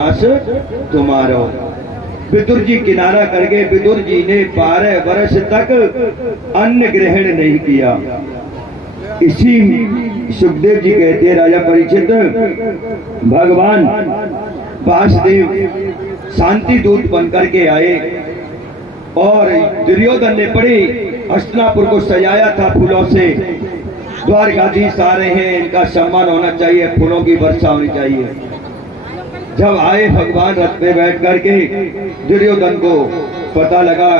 तुम्हारो। विदुर जी किनारा कर गए। विदुर जी ने 12 वर्ष तक अन्न ग्रहण नहीं किया। इसी सुखदेव जी कहते हैं, राजा परीक्षित, भगवान वासुदेव शांति दूत बनकर के आए और दुर्योधन ने बड़ी हस्तिनापुर को सजाया था फूलों से। द्वारकाधीश आ रहे हैं, इनका सम्मान होना चाहिए, फूलों की वर्षा होनी चाहिए। जब आए भगवान रथ पे बैठ करके, दुर्योधन को पता लगा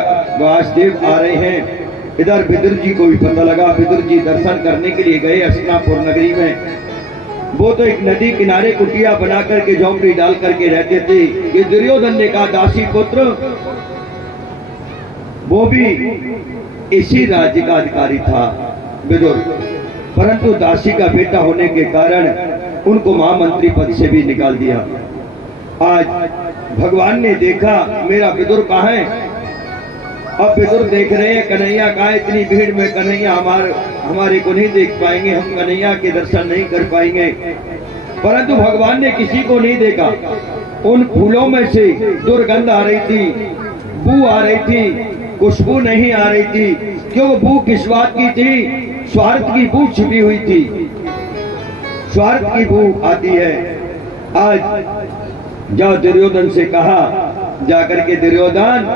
वासुदेव आ रहे हैं। इधर विदुर जी को भी पता लगा। विदुर जी दर्शन करने के लिए गए हस्तिनापुर नगरी में। वो तो एक नदी किनारे कुटिया बना करके झोंपड़ी डाल करके रहते थे। ये दुर्योधन ने कहा, दासी पुत्र, वो भी इसी राज्य का अधिकारी था विदुर, परंतु दासी का बेटा होने के कारण उनको महामंत्री पद से भी निकाल दिया। आज भगवान ने देखा मेरा विदुर कहाँ है। अब विदुर देख रहे हैं कन्हैया कहाँ है। इतनी भीड़ में कन्हैया हमारे को नहीं देख पाएंगे, हम कन्हैया के दर्शन नहीं कर पाएंगे। परंतु भगवान ने किसी को नहीं देखा। उन फूलों में से दुर्गंध आ रही थी, बू आ रही थी, खुशबू नहीं आ रही थी। क्यों? बू किस बात की थी? स्वार्थ की बू छिपी हुई थी। स्वार्थ की बू आती है। आज जाओ दुर्योधन से कहा, जाकर के, दुर्योधन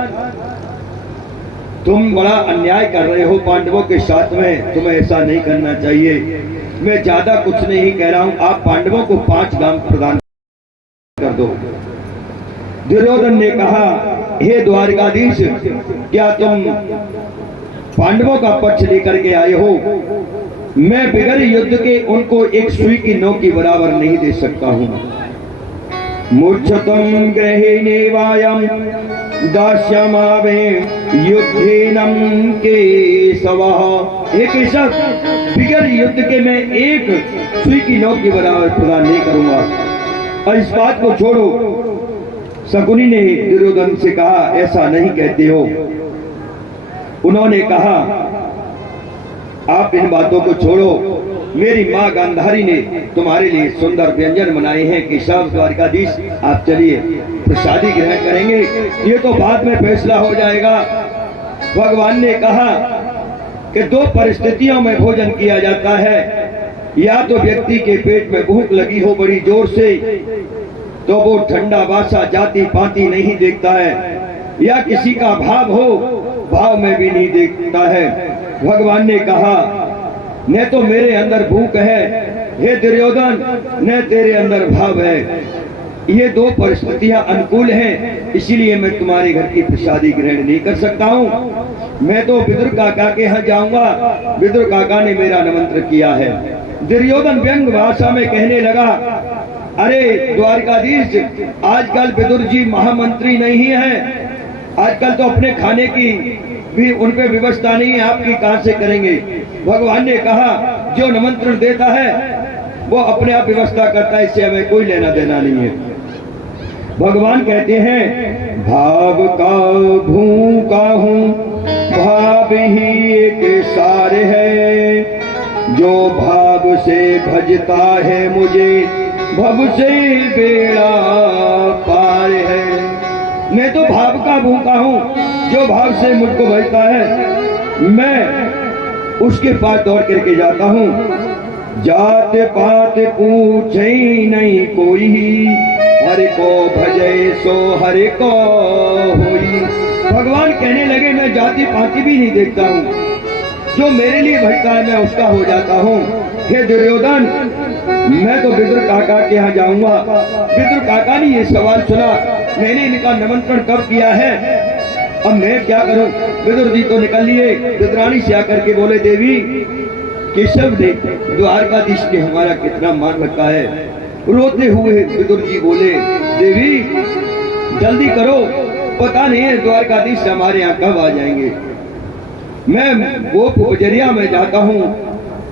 तुम बड़ा अन्याय कर रहे हो पांडवों के साथ में, तुम्हें ऐसा नहीं करना चाहिए। मैं ज्यादा कुछ नहीं कह रहा हूं, आप पांडवों को 5 गांव प्रदान कर दो। दुर्योधन ने कहा, हे द्वारकाधीश, क्या तुम पांडवों का पक्ष लेकर के आए हो? मैं बिगर युद्ध के उनको एक सुई की नोक की बराबर नहीं दे सकता हूं। मूर्छतम ग्रहेणे वायम दास्यमावे युद्धेनम केशवः। हे केशव, बिगर युद्ध के मैं एक सुई की नोक की बराबर प्रदान नहीं करूंगा। और इस बात को छोड़ो। शकुनी ने दुर्योधन से कहा, ऐसा नहीं कहते हो। उन्होंने कहा, आप इन बातों को छोड़ो। मेरी माँ गांधारी ने तुम्हारे लिए सुंदर व्यंजन बनाए हैं कि सब द्वारकाधीश आप चलिए प्रसादी ग्रहण करेंगे, ये तो बाद में फैसला हो जाएगा। भगवान ने कहा कि 2 परिस्थितियों में भोजन किया जाता है। या तो व्यक्ति के पेट में भूख लगी हो बड़ी जोर से, तो वो ठंडा वासा जाति पाति नहीं देखता है, या किसी का भाव हो, भाव में भी नहीं देखता है। भगवान ने कहा, न तो मेरे अंदर भूख है हे दुर्योधन, न तेरे अंदर भाव है। ये 2 परिस्थितियां अनुकूल हैं, इसीलिए मैं तुम्हारे घर की प्रसादी ग्रहण नहीं कर सकता हूं। मैं तो विदुर काका के यहाँ जाऊंगा, विदुर काका ने मेरा निमंत्रण किया है। दुर्योधन व्यंग भाषा में कहने लगा, अरे द्वारकाधीश, आजकल विदुर जी महामंत्री नहीं है, आजकल तो अपने खाने की भी उन पे व्यवस्था नहीं है, आपकी कहां से करेंगे। भगवान ने कहा, जो निमंत्रण देता है वो अपने आप व्यवस्था करता है, इससे हमें कोई लेना देना नहीं है। भगवान कहते हैं, भाव का भूखा हूं, भाव ही एक सार है, जो भाव से भजता है मुझे भव से बेड़ा पार है। मैं तो भाव का भूखा हूं, जो भाव से मुझको भजता है मैं उसके पास दौड़ करके जाता हूं। जात पात पूछे नहीं कोई, हरि को भजे सो हरि को होई। भगवान कहने लगे, मैं जाति पाति भी नहीं देखता हूं, जो मेरे लिए भजता है मैं उसका हो जाता हूं। हे दुर्योधन, मैं तो विदुर काका के यहाँ जाऊंगा। विदुर काका ने ये सवाल सुना, मैंने इनका निमंत्रण कब किया है, अब मैं क्या करूं। विदुर जी तो निकल लिए। विदुरानी से आकर के बोले, देवी, केशव ने द्वारकाधीश ने हमारा कितना मान रखा है। रोते हुए विदुर जी बोले, देवी जल्दी करो, पता नहीं है द्वारकाधीश हमारे यहाँ कब आ जाएंगे। मैं गोप बजरिया में जाता हूँ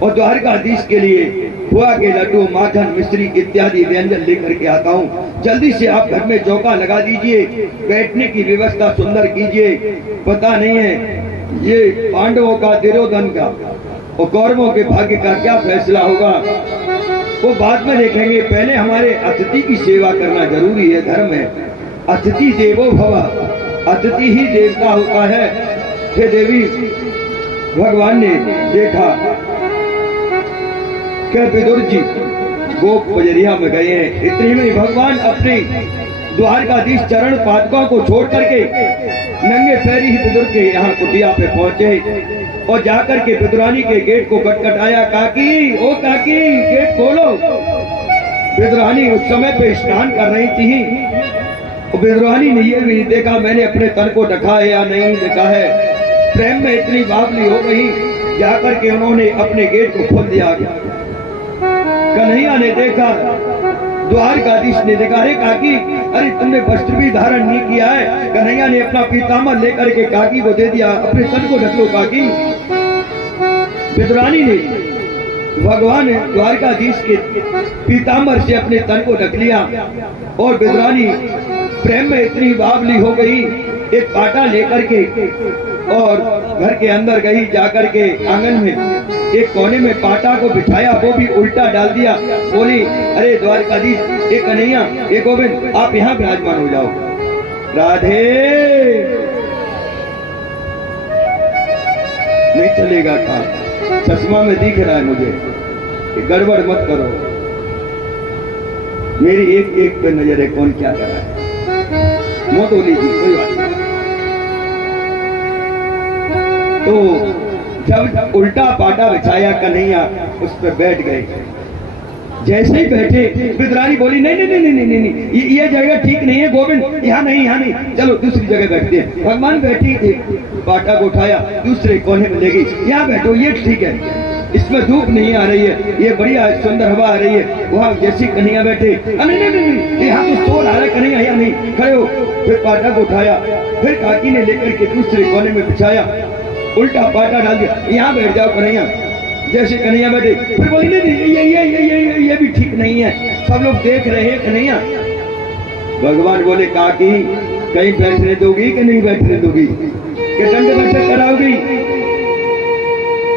और द्वारकाधीश के लिए खोआ के लड्डू, माखन, मिश्री इत्यादि व्यंजन लेकर के आता हूँ। जल्दी से आप घर में चौका लगा दीजिए, बैठने की व्यवस्था सुंदर कीजिए। पता नहीं है ये पांडवों का, दुर्योधन का और कौरवों के भाग्य का क्या फैसला होगा। वो बाद में देखेंगे। पहले हमारे अतिथि की सेवा करना जरूरी है, धर्म है। अतिथि देवो भव, अतिथि ही देवता होता है। हे देवी, भगवान ने देखा कि विदुर जी गोप बजरिया में गए हैं। इतने में भगवान अपने द्वारकाधीश चरण पादुका को छोड़ करके नंगे पैरी ही विदुर के यहाँ कुटिया पे पहुंचे और जाकर के विदुरानी के गेट को खटखटाया। काकी, ओ काकी, गेट खोलो। विदुरानी उस समय पे स्नान कर रही थी। विदुरानी ने ये भी देखा मैंने अपने तन को ढका है या नहीं ढका है। प्रेम में इतनी बावली हो गई, जाकर के उन्होंने अपने गेट को खोल दिया। कन्हैया ने देखा, द्वारकाधीश ने देखा, अरे काकी, अरे तुमने वस्त्र भी धारण नहीं किया है। कन्हैया ने अपना पीताम्बर लेकर के काकी को दे दिया, अपने तन को ढक लो काकी। विदुरानी ने भगवान द्वारकाधीश के पीताम्बर से अपने तन को ढक लिया और विदुरानी प्रेम में इतनी बावली हो गई, एक पाटा लेकर के और घर के अंदर गई। जाकर के आंगन में एक कोने में पाटा को बिठाया, वो भी उल्टा डाल दिया। बोली, अरे द्वारकाधीश, ये कन्हैया, ये गोविंद, आप यहाँ विराजमान हो जाओ। राधे, नहीं चलेगा काम, चश्मा में दिख रहा है मुझे, गड़बड़ मत करो। मेरी एक एक पे नजर है, कौन क्या कर रहा है। मौत हो लीजिए, कोई बात नहीं। तो जब उल्टा पाटा बिछाया, कन्हैया उस पर बैठ गए। जैसे ही बैठे, विदुरानी बोली, नहीं नहीं नहीं नहीं नहीं, नहीं ये जगह ठीक नहीं है गोविंद, यहाँ नहीं, यहाँ नहीं, चलो दूसरी जगह बैठते हैं। भगवान बैठी थी, पाटा को उठाया, दूसरे कोने में ले गई, यहाँ बैठो, ये ठीक है, इसमें धूप नहीं आ रही है, ये बढ़िया सुंदर हवा आ रही है। वहाँ जैसी कन्हैया बैठे, नहीं नहीं नहीं, यहाँ तो शोर आ रहा है, कन्हैया यहाँ नहीं, खड़े हो। फिर पाटा को उठाया, फिर काकी ने लेकर के दूसरे कोने में बिछाया, उल्टा पाटा डाल दिया, यहाँ बैठ जाओ कन्हैया। जैसे कन्हैया बैठे, फिर बोली, नहीं ये भी ठीक नहीं है, सब लोग देख रहे हैं कन्हैया। भगवान बोले, काकी, कहीं बैठने दोगी कि नहीं बैठने दोगी, कि दंड बैठक कराओगी।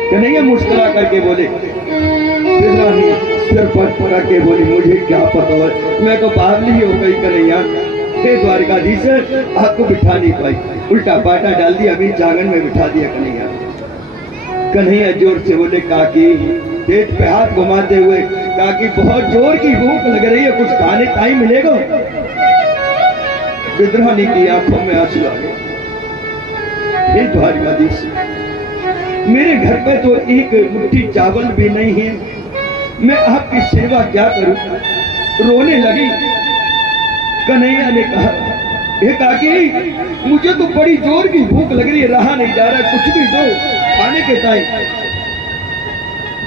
कन्हैया मुस्कुरा करके बोले, सिर पर पड़ा के बोली, मुझे क्या पता है, मैं तो बावली हो गई कन्हैया। हे द्वारकाधीश, आपको बिठा नहीं पाई, उल्टा पाटा डाल दिया, अभी आंगन में बिठा दिया कन्हैया। कन्हैया जोर से बोले, काकी, पेट पे हाथ घुमाते हुए, काकी बहुत जोर की भूख लग रही है, कुछ खाने टाइम मिलेगा। विद्रोही की आंखों में आंसू आ गए। हे द्वारकाधीश, मेरे घर पे तो एक मुट्ठी चावल भी नहीं है, मैं आपकी सेवा क्या करूं। रोने लगी। कन्हैया ने कहा, हे काकी, मुझे तो बड़ी जोर की भूख लग रही है, रहा नहीं जा रहा, कुछ भी दो खाने के टाइम।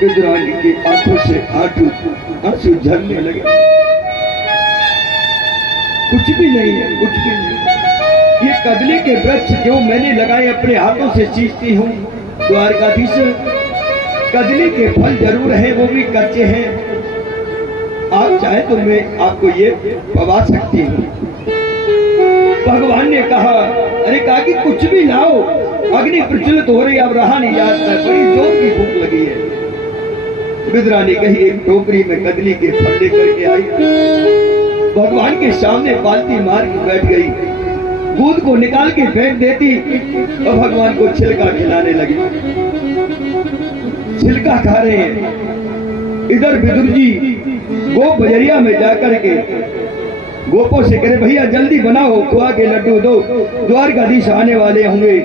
विदुरानी की आंखों से आंसू झरने लगे। कुछ भी नहीं है, कुछ भी नहीं। ये कदली के वृक्ष जो मैंने लगाए अपने हाथों से सींचती हूँ द्वारकाधीश, कदली के फल जरूर है, वो भी कच्चे हैं। आप चाहे तो मैं आपको ये पवा सकती हूँ। भगवान ने कहा, अरे काकी, कुछ भी लाओ, अग्नि प्रज्वलित हो रही, अब रहा नहीं जाता, बड़ी जोर की भूख लगी है। विदुरानी कही, एक टोकरी में कदली के फल लेकर के आई, भगवान के सामने पालती मार के बैठ गई, दूध को निकाल के फेंक देती और भगवान को छिलका खिलाने लगी। छिलका खा रहे हैं। इधर विदुर जी गोप बजरिया में जाकर के गोपों से कहे, भैया जल्दी बनाओ, खोआ के लड्डू दो, द्वारकाधीश आने वाले होंगे,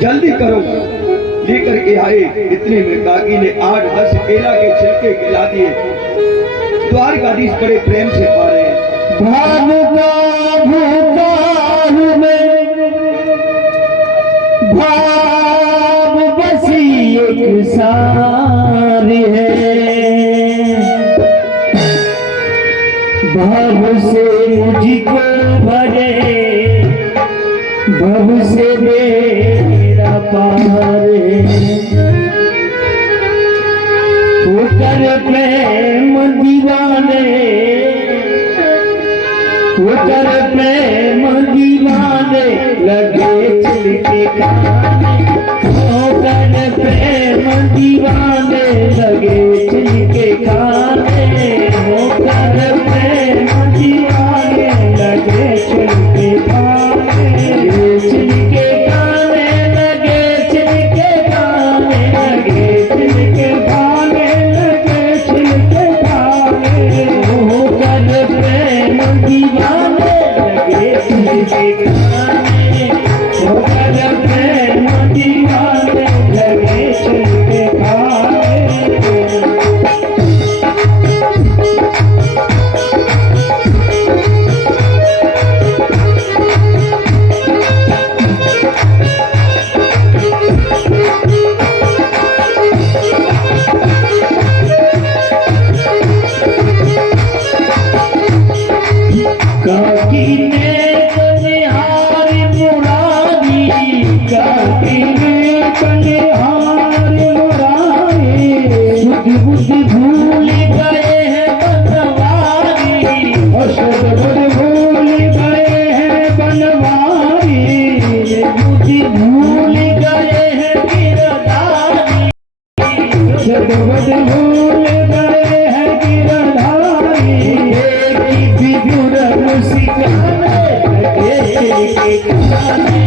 जल्दी करो। लेकर के आए। इतने में काकी ने 8-10 केला के छिलके खिला दिए। द्वारकाधीश बड़े प्रेम से पा रहे हैं। भाव बसी एक सारी है, भाव से मुझको भरे, भव से मेरा पार होकर प्रेम दीवाने, होकर प्रेम दीवाने लगे छिलके खाने। होकर प्रेम दीवाने लगे छिलके खाने, होकर प्रेम दीवाने लगे छिलके खाने, छिलके खाने लगे, छिलके खाने लगे, छिलके खाने लगे, छिलके खाने, होकर प्रेम दीवाने लगे छिलके खाने, होकर प्रेम दीवाने लगे छिलके खाने। काकी ने कन्हार मुरारी, काकी ने कन्हार मुरारी, सुध बुध भूल गए हैं बनवारी, सुध बुध भूल गए हैं बनवारी, बुध भूल गए हैं गिरधारी, सुध बुध भूल गए हैं गिरधारी, विदुर मुस्काने लगे छिलके खाने,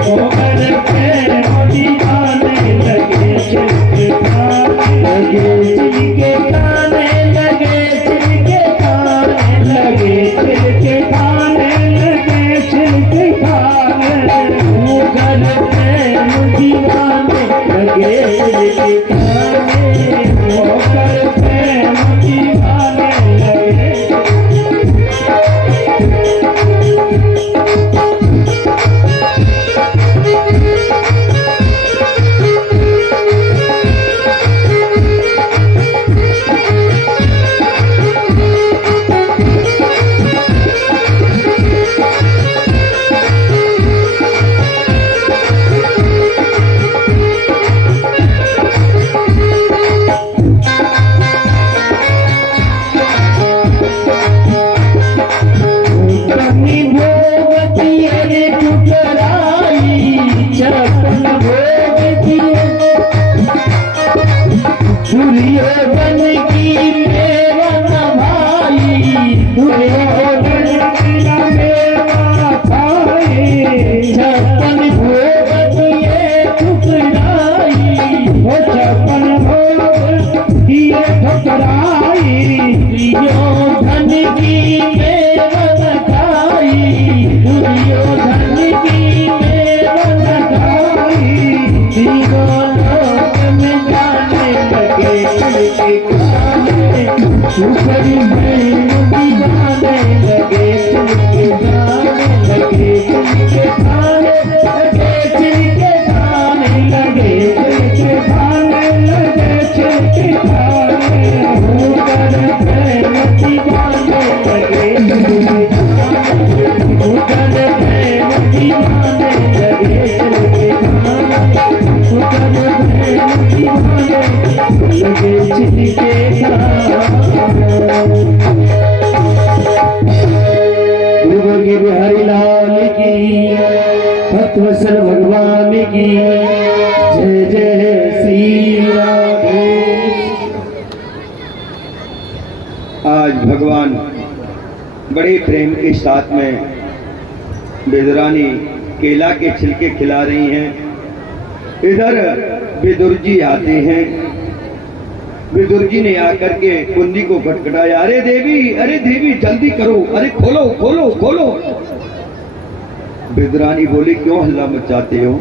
होकर प्रेम दीवाने लगे छिलके खाने, लगे छिलके खाने लगे, छिलके खाने लगे, छिलके खाने लगे, छिलके खाने, होकर प्रेम दीवाने लगे छिलके खाने, होकर प्रेम दीवाने लगे। अपनी भोगती है ठुकराई, छप्पन भोगती है दुर्योधन की मेवा भाई, दुर्योधन की मेवा भाई, छप्पन भोगती है ठुकराई, वो छप्पन भोगती है ठुकराई, दुर्योधन की मेवा खाई, दुर्योधन की मेवन खाई, तीनों लोक में जाने लगे छिलके खाने, ऊपरी प्रेम दीवाने लगे छिलके खाने, लगे छिलके खाने लगे, छिलके खाने लगे, छिलके खाने लगे, छिलके खाने, होकर प्रेम दीवाने लगे छिलके खाने, होकर प्रेम दीवाने लगे छिलके खाने, होकर प्रेम दीवाने लगे छिलके खाने। गुरु गिरहरि लाल की, भक्तवत्सल भगवान की जय जय श्री राधे। आज भगवान बड़े प्रेम के साथ में बेदरानी केला के छिलके खिला रही हैं। इधर विदुर जी आते हैं। विदुर जी ने आकर के कुंडी को खटखटाया, अरे देवी जल्दी करो, अरे खोलो खोलो खोलो। बेदरानी बोली, क्यों हल्ला मचाते हो?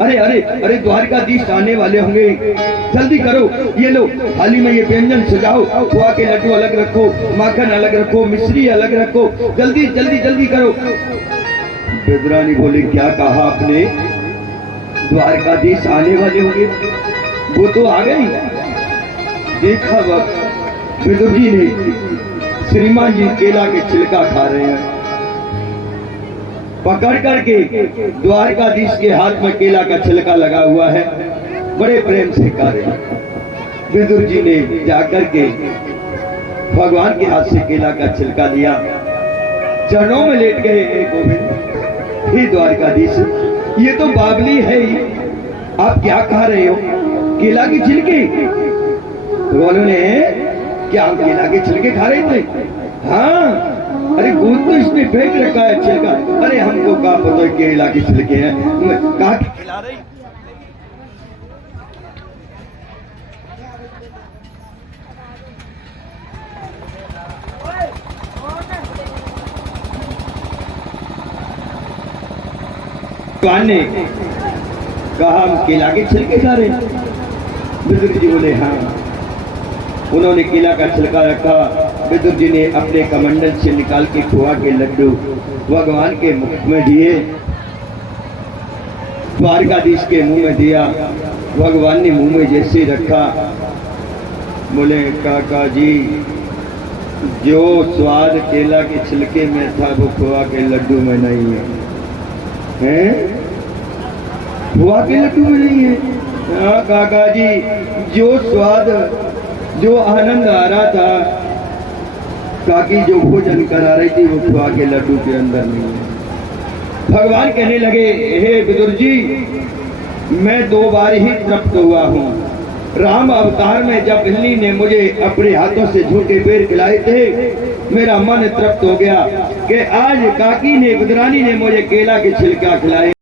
अरे अरे अरे द्वारकाधीश आने वाले होंगे, जल्दी करो, ये लो थाली में ये व्यंजन सजाओ, खोआ के लड्डू अलग रखो, माखन अलग रखो, मिश्री अलग रखो, जल्दी जल्दी जल्दी करो। बेदरानी बोली, क्या कहा आपने? द्वारकाधीश आने वाले होंगे? वो तो आ गई। देखा वक्त विदुर जी ने श्रीमान जी केला के छिलका खा रहे हैं, पकड़ करके द्वारकाधीश के हाथ में केला का छिलका लगा हुआ है, बड़े प्रेम से खा रहे हैं। विदुर जी ने जाकर के भगवान के हाथ से केला का छिलका लिया, चरणों में लेट गए, हे गोविंद, हे द्वारकाधीश, ये तो बावली है ही, आप क्या खा रहे हो? केला की छिलके? भगवानों ने क्या हम केला के छिलके खा रहे थे? हाँ, अरे गोद तो इसमें फेंक रखा है छिलका। अरे हमको क्या पता केला के छिलके हैं, कहा खिला रही। भगवान ने कहा हम केला के छिलके खा रहे हैं। विदुर जी बोले हाँ। उन्होंने केला का छिलका रखा। विदुर जी ने अपने कमंडल से निकाल के खोआ के लड्डू भगवान के मुख में दिए, द्वारकाधीश के मुंह में दिया। भगवान ने मुंह में जैसे रखा, बोले काका जी, जो स्वाद केला के छिलके में था वो खोआ के लड्डू में नहीं है। हैं? खोआ के लड्डू में नहीं है? हाँ काका जी, जो स्वाद, जो आनंद आ रहा था, काकी जो भोजन करा रही थी, वो खोआ के लड्डू के अंदर नहीं है। भगवान कहने लगे, हे विदुर जी, मैं 2 बार ही तृप्त हुआ हूँ। राम अवतार में जब बिल्ली ने मुझे अपने हाथों से झूठे पेड़ खिलाए थे, मेरा मन तृप्त हो गया कि आज काकी ने, विदुरानी ने मुझे केला के छिलका खिलाए।